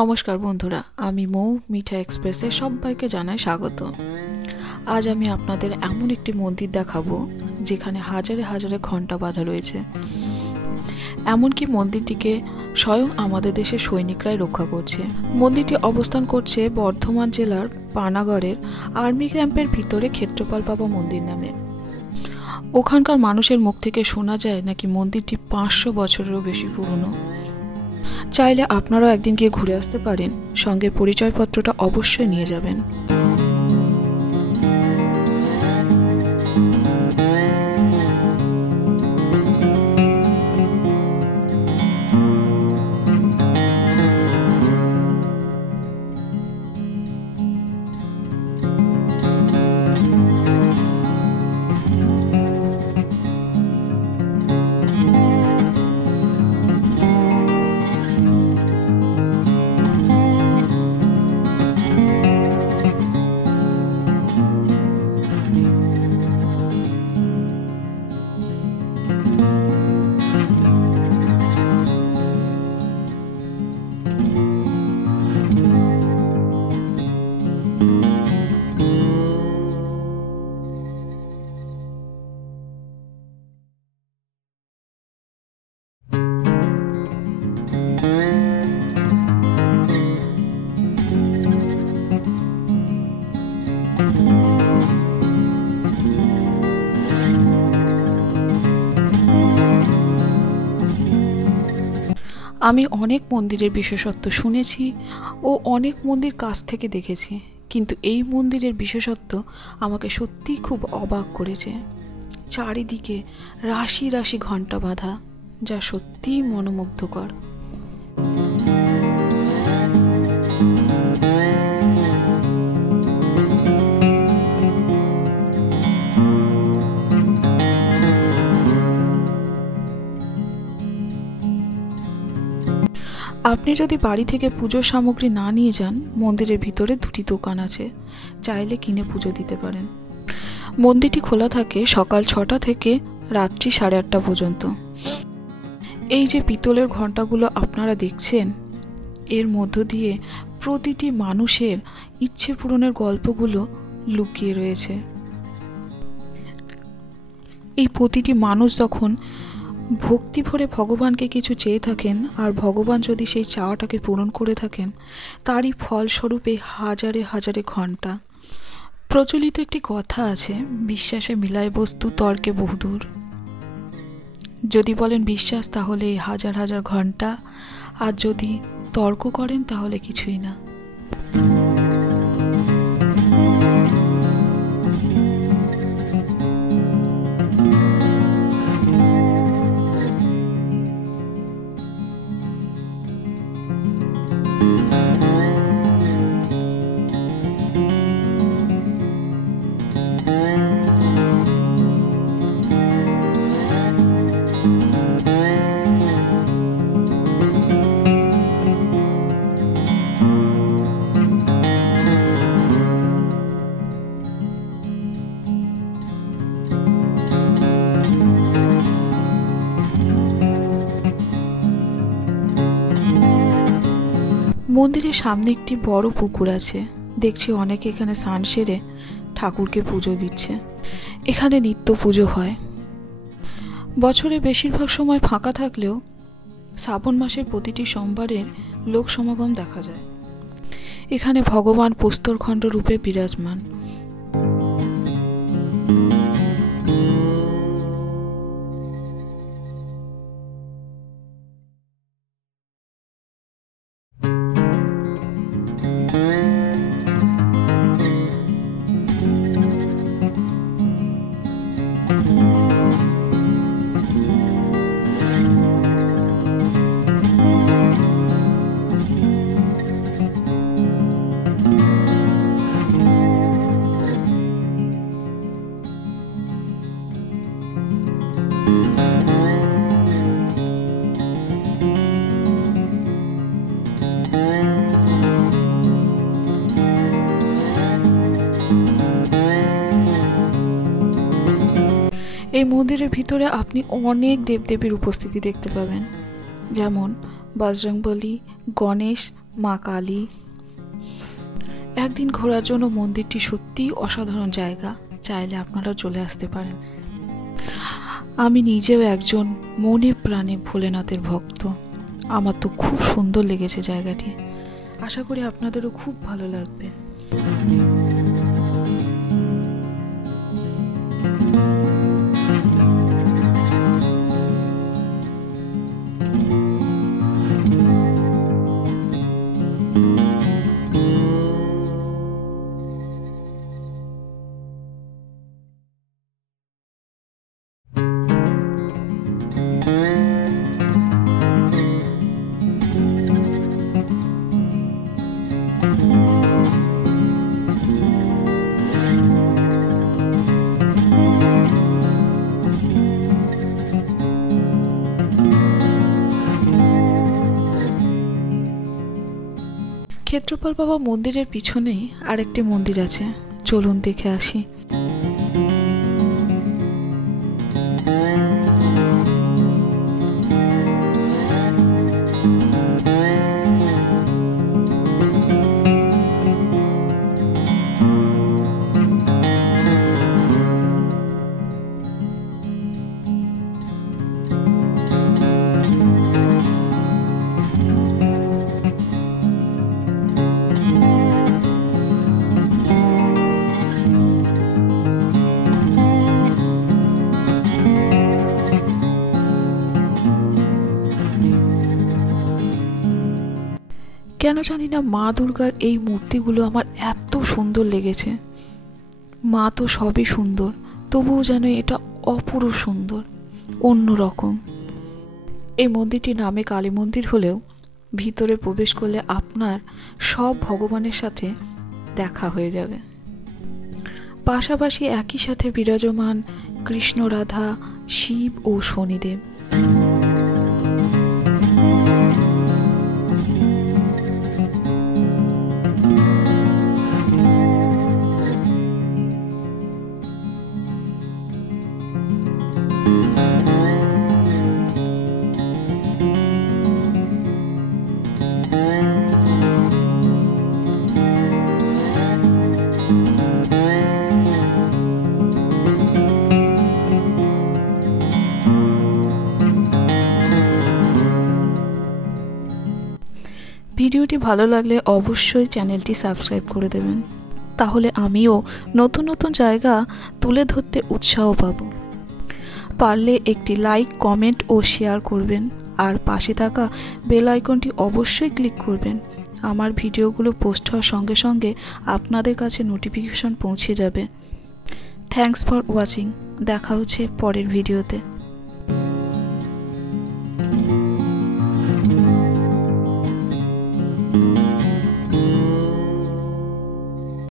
নমস্কার বন্ধুরা, আমি মৌ মিঠা এক্সপ্রেসে সবাইকে জানাই স্বাগত। আজ আমি আপনাদের এমন একটি মন্দির দেখাবো যেখানে হাজারে হাজারে ঘণ্টা বাঁধা রয়েছে। এমনকি মন্দিরটিকে স্বয়ং আমাদের দেশের সৈনিকরাই রক্ষা করছে। মন্দিরটি অবস্থান করছে বর্ধমান জেলার পানাগড়ের আর্মি ক্যাম্পের ভিতরে ক্ষেত্রপাল বাবা মন্দির নামে। ওখানকার মানুষের মুখ থেকে শোনা যায় নাকি মন্দিরটি 500 বছরেরও বেশি পুরনো। চাইলে আপনারাও একদিন গিয়ে ঘুরে আসতে পারেন, সঙ্গে পরিচয়পত্রটা অবশ্যই নিয়ে যাবেন। আমি অনেক মন্দিরের বিশেষত্ব শুনেছি ও অনেক মন্দির কাছ থেকে দেখেছি, কিন্তু এই মন্দিরের বিশেষত্ব আমাকে সত্যিই খুব অবাক করেছে। চারিদিকে রাশি রাশি ঘণ্টা বাঁধা, যা সত্যিই মনোমুগ্ধকর। আপনি যদি বাড়ি থেকে পুজোর সামগ্রী না নিয়ে যান, মন্দিরের ভিতরে 2টি দোকান আছে, চাইলে কিনে পুজো দিতে পারেন। মন্দিরটি খোলা থাকে সকাল 6টা থেকে রাত্রি 8:30 পর্যন্ত। এই যে পিতলের ঘণ্টাগুলো আপনারা দেখছেন, এর মধ্য দিয়ে প্রতিটি মানুষের ইচ্ছে পূরণের গল্পগুলো লুকিয়ে রয়েছে। এই প্রতিটি মানুষ যখন ভক্তি ভরে ভগবানকে কিছু চেয়ে থাকেন, আর ভগবান যদি সেই চাওয়াটাকে পূরণ করে থাকেন, তারই ফলস্বরূপ এই হাজারে হাজারে ঘণ্টা। প্রচলিত একটি কথা আছে, বিশ্বাসে মিলায় বস্তু তর্কে বহুদূর। যদি বলেন বিশ্বাস, তাহলে এই হাজার হাজার ঘণ্টা, আর যদি তর্ক করেন তাহলে কিছুই না। মন্দিরের সামনে একটি বড় পুকুর আছে। দেখছি অনেকে এখানে স্নান সেরে ঠাকুরকে পুজো দিচ্ছে। এখানে নিত্য পুজো হয়। বছরে বেশিরভাগ সময় ফাঁকা থাকলেও শ্রাবণ মাসের প্রতিটি সোমবারের লোক সমাগম দেখা যায়। এখানে ভগবান প্রস্তরখণ্ড রূপে বিরাজমান। এই মন্দিরের ভিতরে আপনি অনেক দেবদেবীর উপস্থিতি দেখতে পাবেন, যেমন বজরংবলী, গণেশ, মা কালী। একদিন ঘোরার জন্য মন্দিরটি সত্যিই অসাধারণ জায়গা, চাইলে আপনারা চলে আসতে পারেন। আমি নিজেও একজন মনে প্রাণে ভোলেনাথের ভক্ত। আমার তো খুব সুন্দর লেগেছে জায়গাটি, আশা করি আপনাদেরও খুব ভালো লাগবে। ক্ষেত্রপাল বাবা মন্দিরের পিছনেই আরেকটি মন্দির আছে, চলুন দেখে আসি। কেন জানি না মা দুর্গার এই মূর্তিগুলো আমার এত সুন্দর লেগেছে। মা তো সবই সুন্দর, তবুও যেন এটা অপূর্ব সুন্দর, অন্যরকম। এই মন্দিরটি নামে কালী মন্দির হলেও ভিতরে প্রবেশ করলে আপনার সব ভগবানের সাথে দেখা হয়ে যাবে। পাশাপাশি একই সাথে বিরাজমান কৃষ্ণ, রাধা, শিব ও শনিদেব। ভিডিওটি ভালো লাগলে অবশ্যই চ্যানেলটি সাবস্ক্রাইব করে দেবেন, তাহলে আমিও নতুন নতুন জায়গা তুলে ধরতে উৎসাহ পাব। পারলে একটি লাইক, কমেন্ট ও শেয়ার করবেন, আর পাশে থাকা বেল আইকনটি অবশ্যই ক্লিক করবেন। আমার ভিডিওগুলো পোস্ট হওয়ার সঙ্গে সঙ্গে আপনাদের কাছে নোটিফিকেশন পৌঁছে যাবে। Thanks for watching. দেখা হচ্ছে পরের ভিডিওতে।